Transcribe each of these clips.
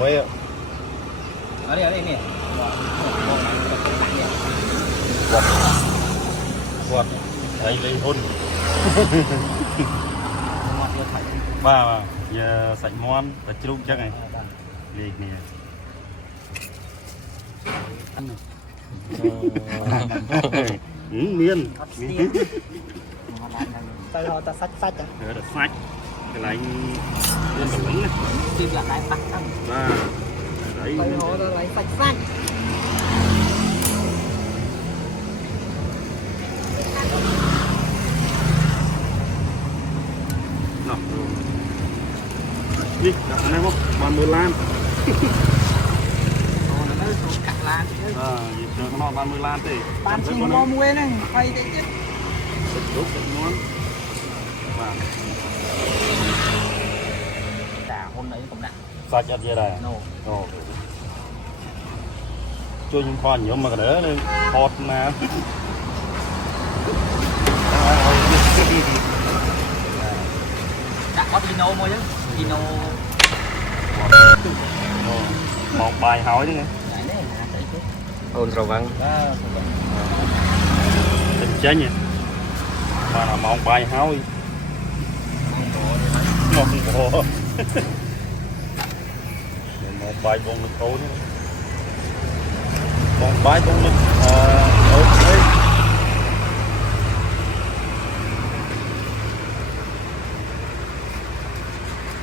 quay ạ. Ở đây nè. Quạt thấy lấy hôn ba giờ sạch món ta chúc chắc này việc nè miên ta sách sách à? Được sách cái này lên đầu lĩnh này tìm là cái sách ba đấy họ lấy sách sách đi đặt anh em không bàn mười lan cắt lan giờ nó bàn mười lan thì bàn chỉ mua mua này hay đấy chứ đốt cái món và cả hôm đấy cũng nặng sạch ăn gì đây chui những con nhiều mà cái đó nên hot mà đã có pino mua chứ pino một bài hỏi chứ nghe ôn rồi vâng tình chết nhỉ mà là một bài hỏi một bộ một bài bông lực thốn một bài bông lực ok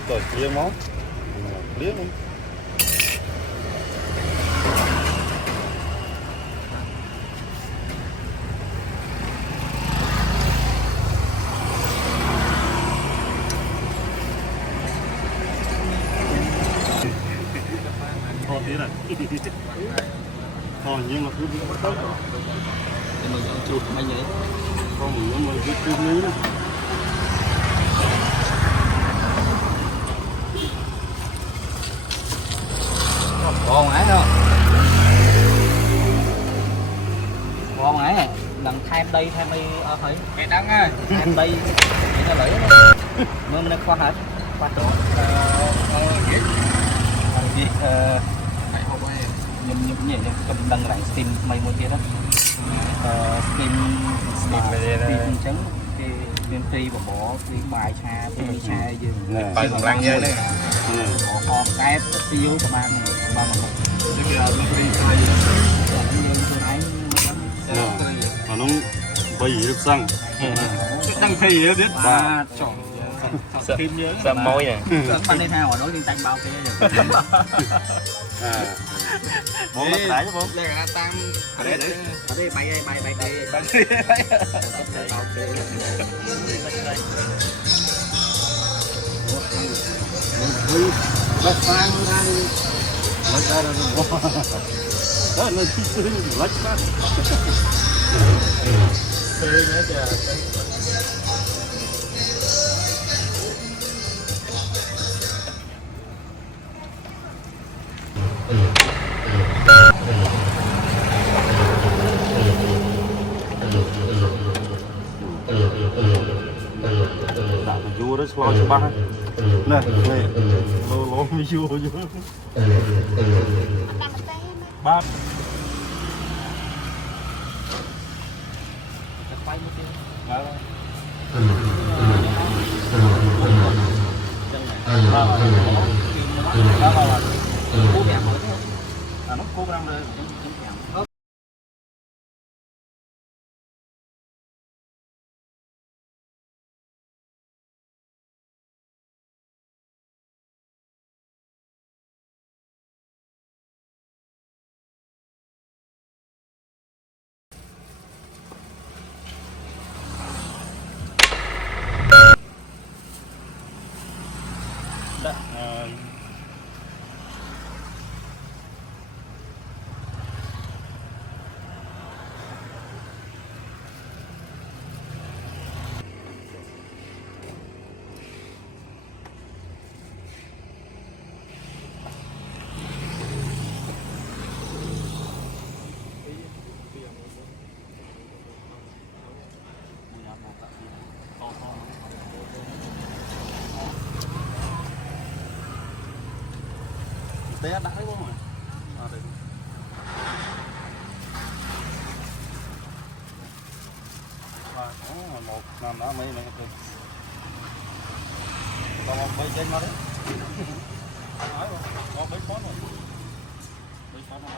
rồi chia món liếc luôn thôi tí này thôi nhưng mà cứ tốt thì mình ăn chuột mấy nhỉ không nhưng mà cứ nghĩ đó còn ấy không còn ấy lần thêm đây thấy mẹ đắng ơi thêm đây nó lấy nó nó qua hết qua chỗ việc phải học ấy nhầm nhỉ cầm đăng lại steam mấy môn kia đó steam trắng cái steam free và bỏ cái bài cha cái cha gì bài còn răng dây đấy họ cái siêu của bạn mà nó bây giờ được xăng đăng thì nó biết và chọn phim nhớ xăng môi nè ban đêm nào ở đó liên tăng bao cái được món nó đáy chứ bố đây là tăng ở đây bay bắt sang ra lách ra rồi đó là lách ra vua đó lo cho ba nè lo mi vua vô ba nó cố gắng rồi đó, đặt đấy không rồi. Đây. Một năm đó mấy cái còn một bay trên nó đấy. Nói rồi, có mấy món rồi. Mấy món nó